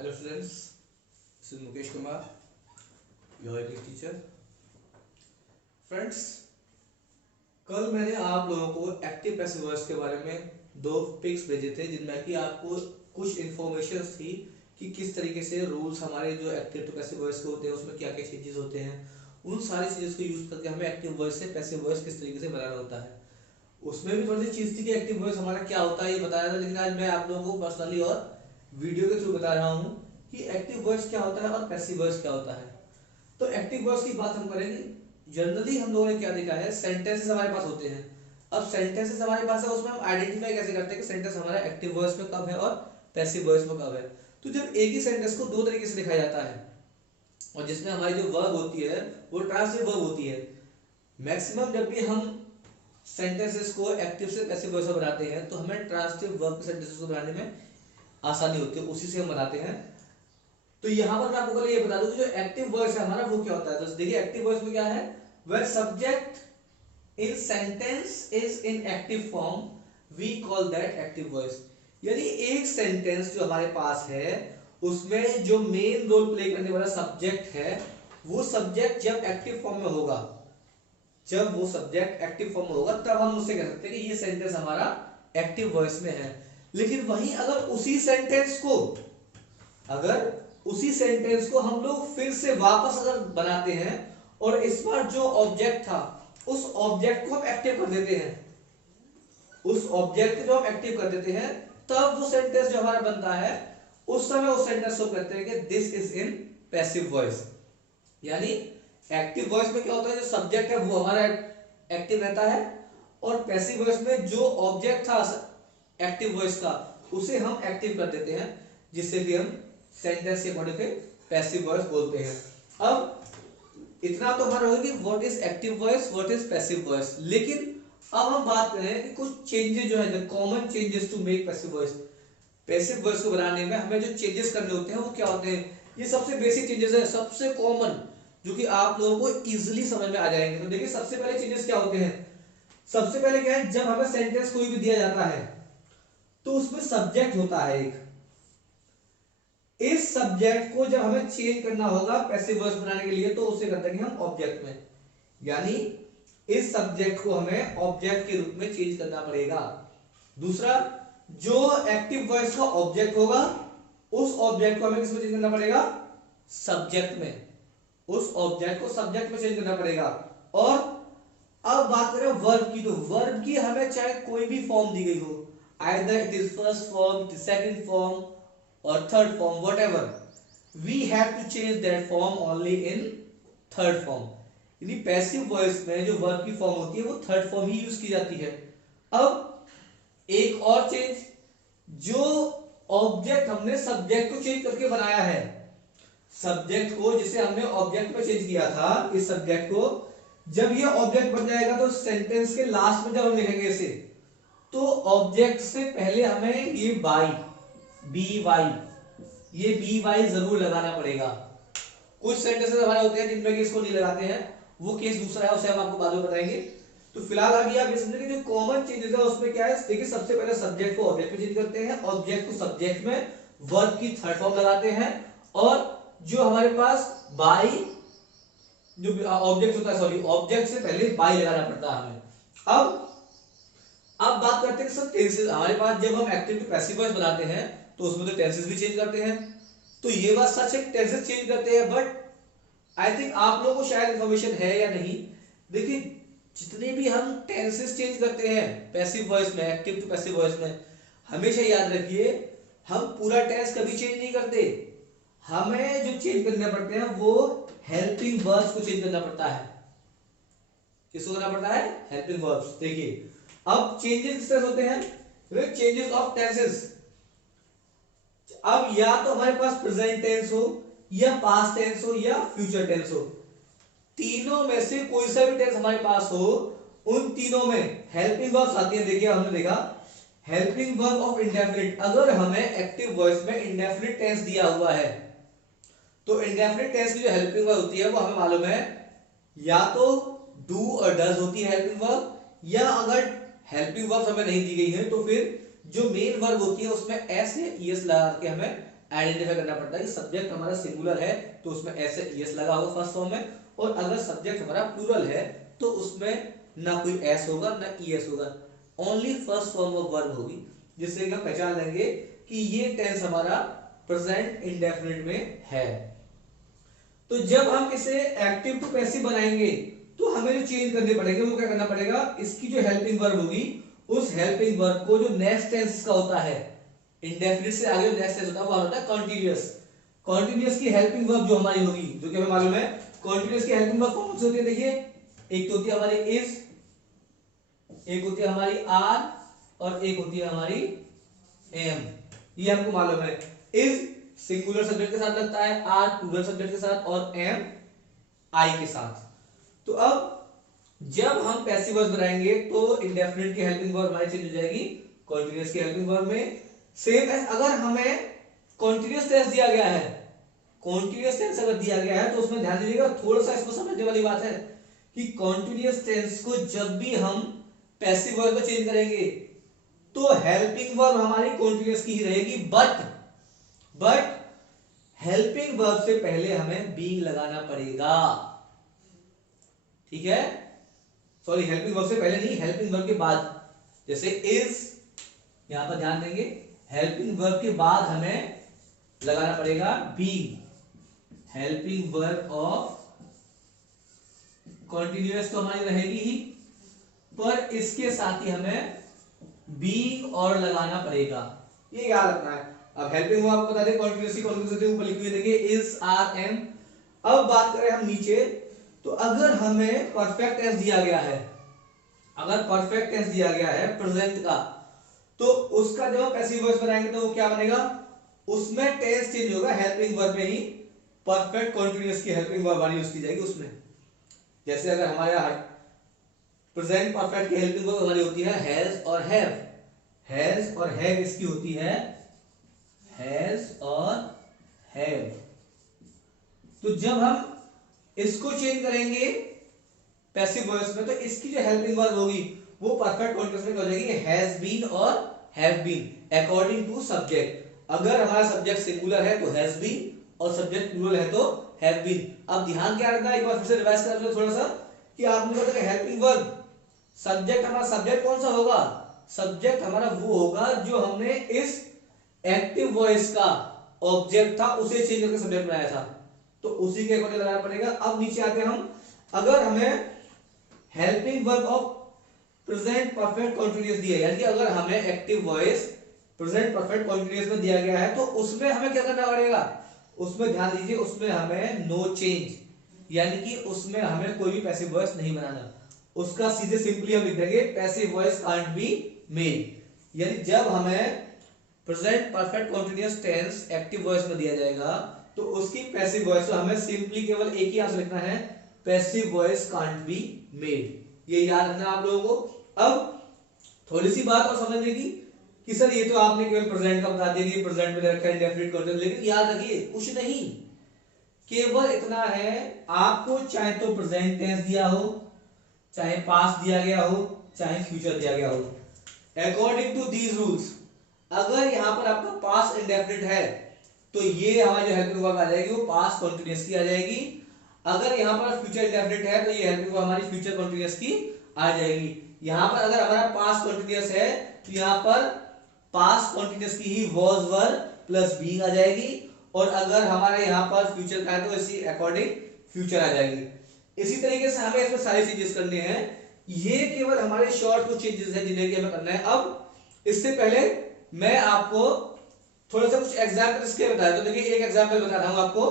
Hello students, this is Mukesh Kumar, your English teacher. Friends, कल मैंने आप लोगों को एक्टिव पैसिव वॉइस के बारे में दो पिक्स भेजे थे जिनमें कि आपको कुछ इन्फॉर्मेशन थी कि किस तरीके से रूल्स हमारे जो एक्टिव टू पैसिव वॉइस के होते हैं उसमें क्या क्या चेंजेस होते हैं। उन सारी चीज़ों को यूज करके हमें एक्टिव वॉइस से पैसिव वॉइस किस तरीके से बनाना होता है। उसमें भी थोड़ी सी चीज़ थी कि एक्टिव वॉइस हमारा क्या होता है ये बताया था, लेकिन आज मैं आप लोगों को पर्सनली और वीडियो के थ्रू बता रहा हूँ कि एक्टिव वॉइस क्या होता है और पैसिव वॉइस क्या होता है। तो एक्टिव वॉइस की बात हम करेंगे। जनरली हम लोगों ने क्या देखा है, सेंटेंसेस हमारे पास होते हैं। अब सेंटेंसेस हमारे पास है, उसमें हम आइडेंटिफाई कैसे करते हैं कि सेंटेंस हमारा एक्टिव वॉइस में कब है और पैसिव वॉइस में कब है। तो जब एक ही सेंटेंस को दो तरीके से लिखा जाता है और जिसमें हमारी जो वर्ब होती है वो ट्रांसिटिव वर्ब होती है। मैक्सिमम जब भी हम सेंटेंसेस को एक्टिव से पैसिव वॉइस में बनाते हैं तो हमें ट्रांसिटिव वर्ब के सेंटेंसेस को बनाने में आसानी होती है, उसी से हम बनाते हैं। तो यहाँ पर मैं आपको पहले ये बता दूं कि जो एक्टिव वॉइस है हमारा वो क्या होता है। तो देखिए एक्टिव वॉइस में क्या है, where subject in sentence is in active form we call that active voice। यानी एक सेंटेंस जो हमारे पास है उसमें जो मेन रोल प्ले करने वाला सब्जेक्ट है वो सब्जेक्ट जब एक्टिव फॉर्म में होगा, जब वो सब्जेक्ट एक्टिव फॉर्म में होगा तब हम उससे कह सकते हैं कि ये सेंटेंस हमारा एक्टिव वॉइस में है। लेकिन वहीं अगर उसी सेंटेंस को हम लोग फिर से वापस अगर बनाते हैं और इस बार जो ऑब्जेक्ट था उस ऑब्जेक्ट को हम एक्टिव कर देते हैं, तब वो सेंटेंस जो हमारा बनता है उस समय उस सेंटेंस को कहते हैं कि this is in passive voice. यानी एक्टिव वॉइस में क्या होता है, जो सब्जेक्ट है वो हमारा एक्टिव रहता है और पैसिव वॉइस में जो ऑब्जेक्ट था एक्टिव वॉइस का उसे हम एक्टिव कर देते हैं, जिससे कि हम सेंटेंस के बॉडी पे पैसिव वॉइस बोलते हैं। अब इतना तो हमारा होगा कि what is active voice, what is passive voice. लेकिन अब हम बात करें कि कुछ चेंजेस जो है, the common changes to make passive voice. Passive voice को बनाने में हमें जो चेंजेस करने होते हैं वो क्या होते हैं। ये सबसे बेसिक चेंजेस है, सबसे कॉमन, जो कि आप लोगों को इजीली समझ में आ जाएंगे। तो देखिए सबसे पहले चेंजेस क्या होते हैं। सबसे पहले क्या है, जब हमें सेंटेंस कोई भी दिया जाता है तो उसमें सब्जेक्ट होता है एक। इस सब्जेक्ट को जब हमें चेंज करना होगा पैसिव वॉइस बनाने के लिए तो उसे करते हैं हम ऑब्जेक्ट में। यानी इस सब्जेक्ट को हमें ऑब्जेक्ट के रूप में चेंज करना पड़ेगा। दूसरा, जो एक्टिव वॉइस का ऑब्जेक्ट होगा उस ऑब्जेक्ट को हमें किसमें चेंज करना पड़ेगा, सब्जेक्ट में। उस ऑब्जेक्ट को सब्जेक्ट में चेंज करना पड़ेगा। और अब बात करें वर्ब की, तो वर्ब की हमें चाहे कोई भी फॉर्म दी गई हो, either it is first form, it is second form और third form, whatever, we have to change that form only in third form। यानी पैसिव वॉइस में जो वर्ब की फॉर्म होती है वो थर्ड फॉर्म ही यूज की जाती है। अब एक और चेंज, जो ऑब्जेक्ट हमने सब्जेक्ट को चेंज करके बनाया है, सब्जेक्ट को जिसे हमने ऑब्जेक्ट में चेंज किया था, इस सब्जेक्ट को जब ये ऑब्जेक्ट बन जाएगा तो सेंटेंस के लास्ट में जब हम लिखेंगे इसे, तो ऑब्जेक्ट से पहले हमें ये बी वाई जरूर लगाना पड़ेगा। कुछ सेंटेंसेस हमारे होते हैं जिनमें कि इसको नहीं लगाते हैं, वो केस दूसरा है, उसे हम आपको बाद में बताएंगे। तो फिलहाल अभी आप ये समझे कि जो कॉमन चेंजेस है उसमें क्या है। देखिए सबसे पहले सब्जेक्ट को ऑब्जेक्ट में चेंज करते हैं, ऑब्जेक्ट को सब्जेक्ट में, वर्ब की थर्ड फॉर्म लगाते हैं, और जो हमारे पास बाई जो ऑब्जेक्ट होता है, सॉरी, ऑब्जेक्ट से पहले बाई लगाना पड़ता है हमें। अब बात करते हैं सर टेंसेस। हमारे पास जब हम एक्टिव टू पैसिव वॉइस बनाते हैं तो उसमें तो टेंसेस भी चेंज करते हैं। तो ये बात सच है, टेंसेस चेंज करते हैं, बट आई थिंक आप लोगों को शायद इंफॉर्मेशन है या नहीं। देखिए जितने भी हम टेंसेस चेंज करते हैं पैसिव वॉइस में, एक्टिव टू पैसिव वॉइस में, हमेशा याद रखिए हम पूरा टेंस कभी चेंज नहीं करते। हमें जो चेंज करने पड़ते हैं वो हेल्पिंग वर्ब्स को चेंज करना पड़ता है। किसको करना पड़ता है, हेल्पिंग वर्ब्स। देखिए अब चेंजेस किस तरह होते हैं, चेंजेस ऑफ टेंसेस। अब या तो हमारे पास प्रेजेंट टेंस हो या पास्ट टेंस हो या फ्यूचर टेंस हो, तीनों में से कोई सा भी टेंस हमारे पास हो, उन तीनों में हेल्पिंग वर्ब्स आती है। देखिए हमने देखा हेल्पिंग वर्ब ऑफ इंडेफिनिट। अगर हमें एक्टिव वॉइस में इंडेफिनिट टेंस दिया हुआ है तो इंडेफिनिट टेंस की जो हेल्पिंग वर्ब होती है वो हमें मालूम है, या तो डू और डज होती है हेल्पिंग वर्ब, या अगर हेल्पिंग वर्ब हमें नहीं दी गई है तो फिर जो मेन वर्ब होती है उसमें एस या ईएस लगा के हमें आइडेंटिफाई करना पड़ता है कि सब्जेक्ट हमारा सिंगुलर है तो उसमें ऐसे एस लगा होगा फर्स्ट फॉर्म में, और अगर सब्जेक्ट हमारा प्लूरल है तो उसमें ना कोई एस होगा ना ईएस होगा, only first form of verb होगी, जिससे कि हम पहचान लेंगे कि ये टेंस हमारा प्रेजेंट इंडेफिनिट में है। तो जब हम इसे एक्टिव टू पैसिव बनाएंगे तो हमें जो चेंज करने पड़ेगा वो क्या करना पड़ेगा, इसकी जो हेल्पिंग वर्ब होगी उस हेल्पिंग वर्ब को जो नेक्स्ट टेंस का होता है, इंडेफिनिट से आगे नेक्स्ट टेंस होता है वो होता है कॉन्टिन्यूअस। कॉन्टिन्यूअस की हेल्पिंग वर्ब जो हमारी होगी, जो कि हमें मालूम है कॉन्टिन्यूअस की हेल्पिंग वर्ब कौन सी होती है, देखिए एक तो होती है हमारी इज, एक होती है हमारी आर, और एक होती है हमारी एम। ये हमको मालूम है, इज सिंगुलर सब्जेक्ट के साथ लगता है, आर प्लूरल सब्जेक्ट के साथ, और एम आई के साथ। तो अब जब हम पैसिव वर्ब बनाएंगे तो इंडेफिनिट की हेल्पिंग वर्ब हमारी चेंज हो जाएगी कॉन्टिन्यूअस की हेल्पिंग वर्ब में। सेम एज अगर हमें कॉन्टिन्यूअस टेंस दिया गया है, कॉन्टिन्यूअस टेंस अगर दिया गया है तो उसमें ध्यान दीजिएगा, थोड़ा सा इसको समझने वाली बात है कि कॉन्टिन्यूअस टेंस को जब भी हम पैसिव वर्ब को चेंज करेंगे तो हेल्पिंग वर्ब हमारी कॉन्टिन्यूअस की ही रहेगी, बट हेल्पिंग वर्ब से पहले हमें बीइंग लगाना पड़ेगा, ठीक है, सॉरी हेल्पिंग वर्ब से पहले नहीं, हेल्पिंग वर्ब के बाद। जैसे इज, यहां पर ध्यान देंगे हेल्पिंग वर्ब के बाद हमें लगाना पड़ेगा being, helping verb of continuous तो हमारी रहेगी ही, पर इसके साथ ही हमें बीइंग और लगाना पड़ेगा, ये याद रखना है। अब हेल्पिंग वर्ब आपको बता दें कॉन्टिन्यूअस ऊपर लिखी हुई देखिए इज आर एम। अब बात करें हम नीचे, तो अगर हमें परफेक्ट टेंस दिया गया है, अगर परफेक्ट टेंस दिया गया है प्रेजेंट का, तो उसका जब हम पैसिव वॉइस बनाएंगे तो वो क्या बनेगा, उसमें टेंस चेंज होगा, हेल्पिंग वर्ब में ही परफेक्ट कॉन्टिन्यूअस की हेल्पिंग वर्ब वाली यूज की जाएगी उसमें। जैसे अगर हमारे प्रेजेंट परफेक्ट की हेल्पिंग वर्ब हमारी होती है हैज और हैव, हैज और हैव इसकी होती है हैज और हैव। तो जब हम इसको चेंज करेंगे पैसिव वॉइस में तो इसकी जो हेल्पिंग वर्ब होगी वो परफेक्ट कॉन्टिन्यूअस में हो जाएगी हैज बीन और have been according to subject. अगर हमारा सब्जेक्ट सिंगुलर है तो हैज बीन और सब्जेक्ट प्लूरल है तो हैव बीन। अब ध्यान क्या रखना है, एक बार फिर से रिवाइज कर लो थोड़ा सा कि आपने बताया हेल्पिंग वर्ब, सब्जेक्ट हमारा सब्जेक्ट कौन सा होगा, सब्जेक्ट हमारा वो होगा जो हमने इस एक्टिव वॉइस का ऑब्जेक्ट था उसे चेंज करके सब्जेक्ट बनाया था, तो उसी के अकॉर्डिंग लगाना पड़ेगा। अब नीचे आते हम, अगर हमें helping verb of present perfect continuous दिया है, यानी कि अगर हमें active voice present perfect continuous में दिया गया है तो उसमें हमें क्या करना पड़ेगा, उसमें ध्यान दीजिए उसमें हमें नो चेंज, यानी कि उसमें हमें कोई भी पैसिव वॉइस नहीं बनाना, उसका सीधे सिंपली हम लिख देंगे passive voice can't be made. यानी जब हमें present perfect continuous tense active voice में दिया जाएगा तो उसकी पैसिव वॉइस को हमें सिंपली केवल एक ही आंसर लिखना है, passive voice can't be made. ये याद रखना आप लोगों को। अब थोड़ी सी बात और समझने की कि सर ये तो आपने केवल प्रेजेंट का बता दिया कि प्रेजेंट में रखा है इंडेफिनिट कॉन्टिन्यूअस, लेकिन याद रखिए कुछ नहीं, केवल इतना है आपको चाहे तो प्रेजेंट टेंस दिया हो, चाहे पास्ट दिया गया हो, चाहे फ्यूचर दिया गया हो, अकॉर्डिंग टू दीज रूल्स अगर यहां पर आपका पास्ट इंडेफिनिट है तो ये हमारी जो हेल्पिंग वर्ब आ जाएगी वो पास्ट कॉन्टिन्यूअस की आ जाएगी। अगर यहाँ पर फ्यूचर इंडेफिनिट है तो ये हेल्पिंग वर्ब हमारी फ्यूचर कॉन्टिन्यूअस की आ जाएगी। यहाँ पर अगर हमारा पास्ट कॉन्टिन्यूअस है तो यहाँ पर पास्ट कॉन्टिन्यूअस की ही वाज वर प्लस बीइंग आ जाएगी, और अगर हमारे यहाँ पर फ्यूचर का है तो इसी अकॉर्डिंग फ्यूचर आ जाएगी। इसी तरीके से हमें इसमें सारी चेंजेस करने हैं, ये केवल हमारे शॉर्ट कुछ चेंजेस हैं जिन्हें हमें करना है। अब इससे पहले मैं आपको थोड़ा सा कुछ एग्जाम्पल इसके बताया, तो देखिए एक एग्जाम्पल बता रहा हूं आपको,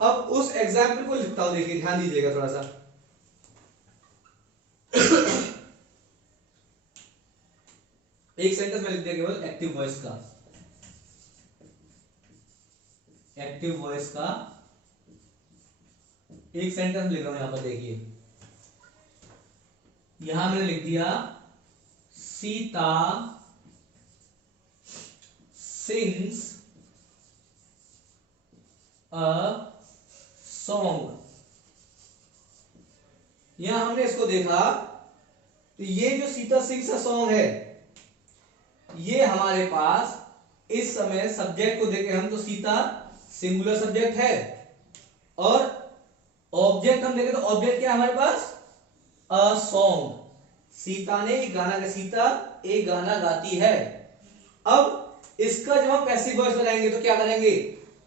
अब उस एग्जाम्पल को लिखता हूं, देखिए ध्यान दीजिएगा थोड़ा सा। एक सेंटेंस में लिख दिया केवल एक्टिव वॉइस का, एक्टिव वॉइस का एक सेंटेंस लिख रहा हूं यहां पर, देखिए यहां मैंने लिख दिया सीता sings a song। यहां हमने इसको देखा तो ये जो सीता सिंग्स अ सॉन्ग है ये हमारे पास इस समय सब्जेक्ट को देखें हम तो सीता सिंगुलर सब्जेक्ट है, और ऑब्जेक्ट हम देखें तो ऑब्जेक्ट क्या है हमारे पास, अ सॉन्ग, सीता ने एक गाना गा, सीता एक गाना गाती है। अब इसका जब हम पैसिव वॉइस बनाएंगे तो क्या करेंगे,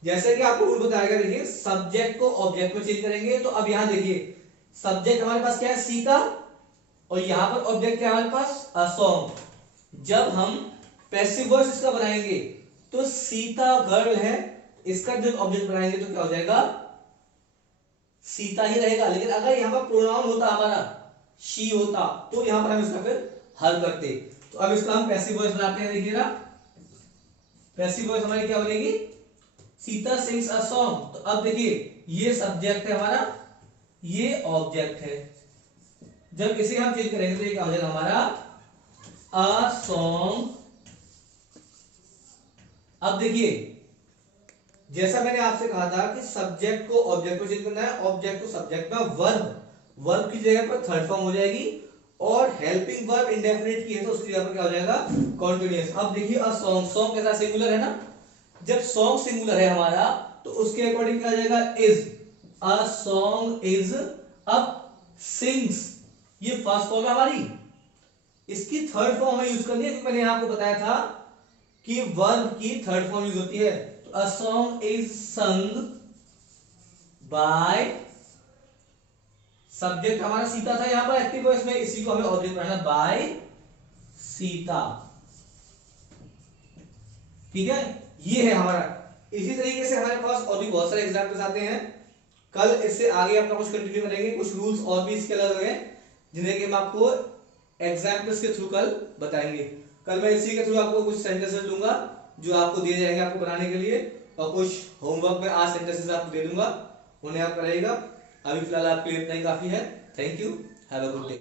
जैसे कि आपको रूल बताया गया, देखिए सब्जेक्ट को ऑब्जेक्ट में चेंज करेंगे। तो अब यहां देखिए सब्जेक्ट हमारे पास क्या है, सीता, और यहां पर ऑब्जेक्ट क्या है हमारे पास, अ सॉन्ग। जब हम पैसिव वॉइस इसका बनाएंगे तो सीता गर्ल है, इसका जब ऑब्जेक्ट बनाएंगे तो क्या हो जाएगा, सीता ही रहेगा। लेकिन अगर यहां पर प्रोनाउन होता हमारा शी होता तो यहां पर हम इसका फिर हल करते। तो अब इसका हम पैसिव वॉइस बनाते हैं, देखिए ना पैसिव वॉइस हमारी क्या बनेगी, सीता सिंग्स अ सॉन्ग। तो अब देखिए ये सब्जेक्ट है हमारा, ये ऑब्जेक्ट है, जब इसे हम चेंज करेंगे तो ये क्या हो जाएगा हमारा, अ सॉन्ग। अब देखिए जैसा मैंने आपसे कहा था कि सब्जेक्ट को ऑब्जेक्ट में चेंज करना है, ऑब्जेक्ट को सब्जेक्ट में, वर्ब की जगह पर थर्ड फॉर्म हो जाएगी, और हेल्पिंग वर्ब इंडेफिनिट की है तो उसकी जगह पर क्या हो जाएगा, कॉन्टिन्यूअस। अब देखिए अ सॉन्ग, सॉन्ग कैसा सिंगुलर है ना, जब सॉन्ग सिंगुलर है हमारा तो उसके अकॉर्डिंग क्या आ जाएगा, इज, अ सॉन्ग इज। अब सिंग्स ये फर्स्ट फॉर्म है हमारी, इसकी थर्ड फॉर्म हमें यूज करनी है, क्योंकि मैंने आपको बताया था कि वर्ब की थर्ड फॉर्म यूज होती है। तो a song is sung by, subject हमारा सीता था यहां पर एक्टिव वॉइस में, इसी को हमें ऑब्जेक्ट बनाना, बाय सीता। ठीक है, ये है हमारा। इसी तरीके से हमारे पास और भी बहुत सारे एग्जाम्पल्स आते हैं, कल इससे आगे अपना कुछ कंटिन्यू करेंगे, कुछ रूल्स और भी इसके अलग हैं जिन्हें कि हम आपको एग्जाम्पल्स के थ्रू कल बताएंगे। कल मैं इसी के थ्रू आपको कुछ सेंटेंसेस दूंगा जो आपको दिए जाएंगे आपको बनाने के लिए, और कुछ होमवर्क में आज सेंटेंसेस आपको दे दूंगा, उन्हें आप करिएगा। अभी फिलहाल आपके लिए इतना ही काफी है। Thank you, have a good day.